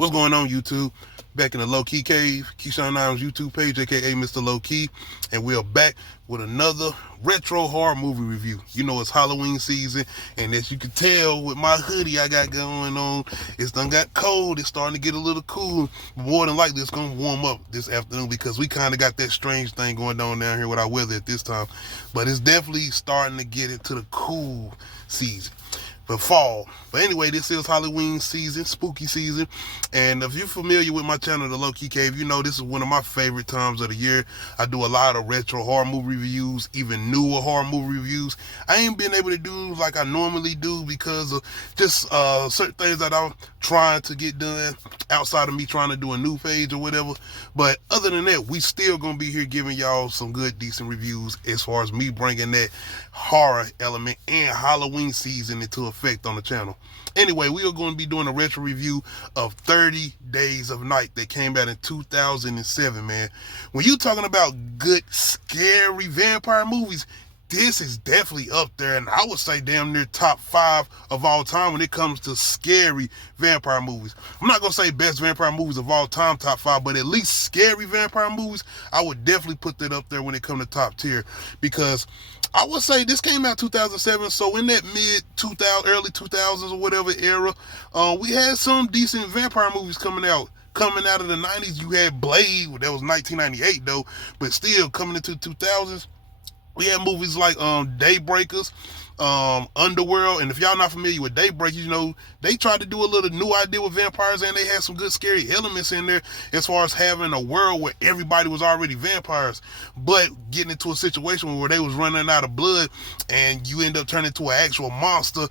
What's going on, YouTube? Back in the Low Key Cave, Keyshawn Niles YouTube page, aka Mr. Low Key, and we are back with another retro horror movie review. You know it's Halloween season, and as you can tell with my hoodie I got going on, it's done got cold. It's starting to get a little cool. More than likely, it's gonna warm up this afternoon because we kind of got that strange thing going on down here with our weather at this time. But it's definitely starting to get into the cool season. For fall. But anyway, this is Halloween season, spooky season. And if you're familiar with my channel, The Low Key Cave, you know this is one of my favorite times of the year. I do a lot of retro horror movie reviews, even newer horror movie reviews. I ain't been able to do like I normally do because of just certain things that I'm trying to get done outside of me trying to do a new page or whatever. But other than that, we still gonna be here giving y'all some good, decent reviews as far as me bringing that horror element and Halloween season into effect on the channel. Anyway, we are going to be doing a retro review of 30 Days of Night that came out in 2007, man. When you talking about good, scary vampire movies, this is definitely up there, and I would say damn near top 5 of all time when it comes to scary vampire movies. I'm not going to say best vampire movies of all time, top 5, but at least scary vampire movies, I would definitely put that up there when it comes to top tier, because I would say this came out 2007, so in that mid-2000, early 2000s or whatever era, we had some decent vampire movies coming out. Coming out of the 90s, you had Blade, that was 1998 though, but still coming into 2000s, we had movies like Daybreakers, Underworld, and if y'all not familiar with Daybreakers, you know, they tried to do a little new idea with vampires, and they had some good scary elements in there as far as having a world where everybody was already vampires, but getting into a situation where they was running out of blood, and you end up turning into an actual monster,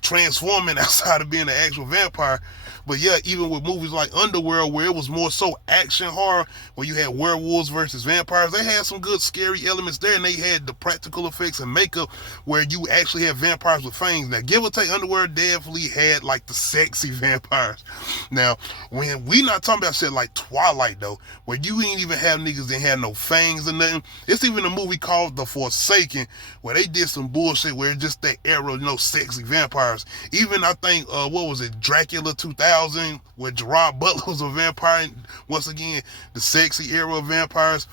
transforming outside of being an actual vampire. But yeah, even with movies like Underworld, where it was more so action horror, where you had werewolves versus vampires, they had some good scary elements there, and they had the practical effects and makeup where you actually had vampires with fangs. Now, give or take, Underworld definitely had like the sexy vampires. Now, when we not talking about shit like Twilight though, where you ain't even have niggas that had no fangs or nothing. It's even a movie called The Forsaken, where they did some bullshit where it's just that era, you know, sexy vampires. Even I think, what was it, Dracula 2000, where Gerard Butler was a vampire. Once again, the sexy era of vampires.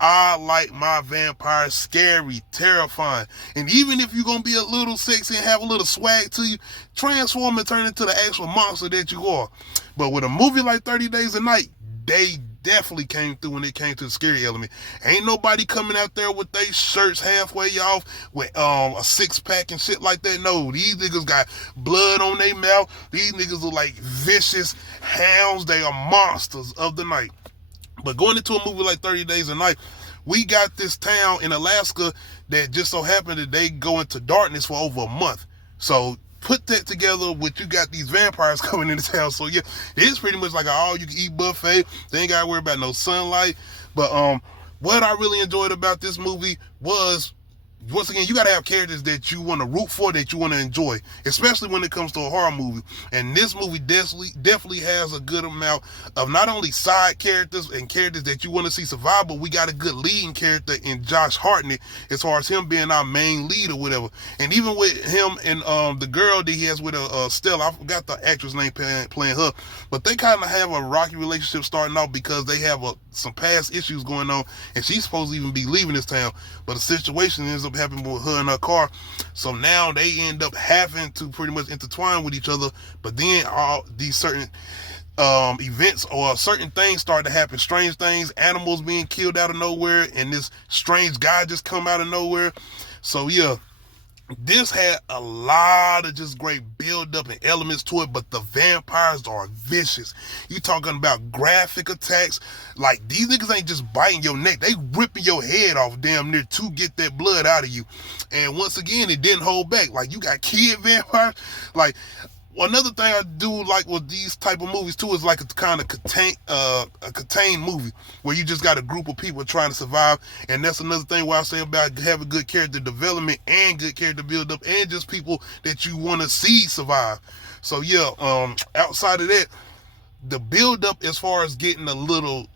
I like my vampires scary, terrifying. And even if you're going to be a little sexy and have a little swag to you, transform and turn into the actual monster that you are. But with a movie like 30 Days a Night, they definitely came through when it came to the scary element. Ain't nobody coming out there with their shirts halfway off with a 6-pack and shit like that. No, these niggas got blood on their mouth. These niggas are like vicious hounds. They are monsters of the night. But going into a movie like 30 Days a Night, we got this town in Alaska that just so happened that they go into darkness for over a month. So put that together with you got these vampires coming into town. So yeah, it is pretty much like an all-you-can-eat buffet. They ain't got to worry about no sunlight. But what I really enjoyed about this movie was, once again, you got to have characters that you want to root for, that you want to enjoy, especially when it comes to a horror movie. And this movie definitely has a good amount of not only side characters and characters that you want to see survive, but we got a good leading character in Josh Hartnett as far as him being our main lead or whatever. And even with him and the girl that he has with Stella, I forgot the actress name playing her, but they kind of have a rocky relationship starting off because they have some past issues going on, and she's supposed to even be leaving this town, but the situation ends up happening with her and her car. So now they end up having to pretty much intertwine with each other. But then all these certain events or certain things start to happen, strange things, animals being killed out of nowhere, and this strange guy just come out of nowhere. So yeah, this had a lot of just great build up and elements to it, but the vampires are vicious. You talking about graphic attacks, like these niggas ain't just biting your neck, they ripping your head off damn near to get that blood out of you. And once again, it didn't hold back. Like, you got kid vampires. Like, another thing I do like with these type of movies too is like a kind of contained movie where you just got a group of people trying to survive. And that's another thing where I say about having good character development and good character build up and just people that you want to see survive. So yeah, outside of that, the build up as far as getting a little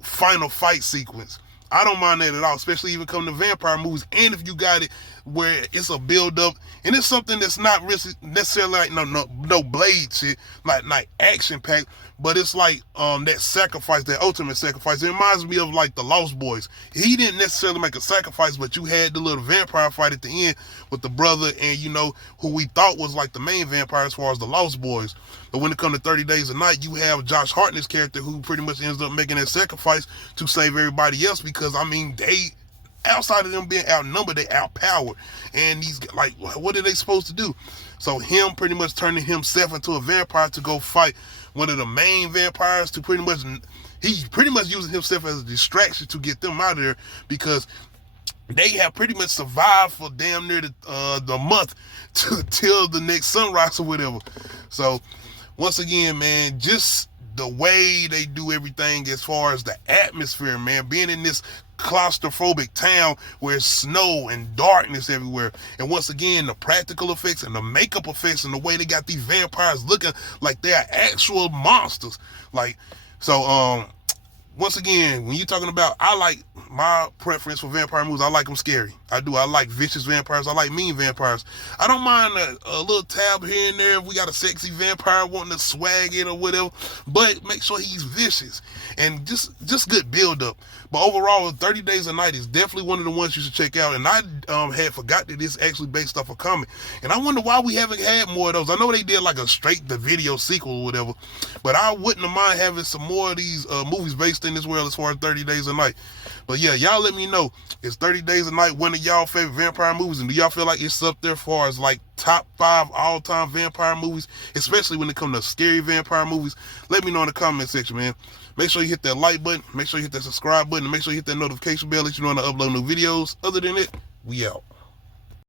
final fight sequence, I don't mind that at all, especially even coming to vampire movies. And if you got it where it's a build up, and it's something that's not really necessarily like no blade shit, like action packed, but it's like that sacrifice, that ultimate sacrifice. It reminds me of like the Lost Boys. He didn't necessarily make a sacrifice, but you had the little vampire fight at the end with the brother and who we thought was like the main vampire as far as the Lost Boys. But when it comes to 30 Days a Night, you have Josh Hartnett's character who pretty much ends up making that sacrifice to save everybody else, because I mean they, outside of them being outnumbered, they outpowered. And he's like, what are they supposed to do? So him pretty much turning himself into a vampire to go fight one of the main vampires, to pretty much, he's pretty much using himself as a distraction to get them out of there, because they have pretty much survived for damn near the month till the next sunrise or whatever. So once again, man, just the way they do everything as far as the atmosphere, man, being in this claustrophobic town where it's snow and darkness everywhere, and once again the practical effects and the makeup effects and the way they got these vampires looking like they're actual monsters. Like, so once again, when you're talking about, I like my preference for vampire movies, I like them scary. I do. I like vicious vampires. I like mean vampires. I don't mind a little tab here and there if we got a sexy vampire wanting to swag it or whatever, but make sure he's vicious and just good build up. But overall, 30 Days a Night is definitely one of the ones you should check out. And I had forgot that it's actually based off a comic. And I wonder why we haven't had more of those. I know they did like a straight to video sequel or whatever, but I wouldn't have mind having some more of these movies based in this world as far as 30 Days a Night. But yeah, y'all let me know, is 30 Days a Night one of y'all favorite vampire movies? And do y'all feel like it's up there as far as like top 5 all-time vampire movies, especially when it comes to scary vampire movies? Let me know in the comment section, man. Make sure you hit that like button, make sure you hit that subscribe button, and make sure you hit that notification bell, let you know when I upload new videos. Other than that, we out.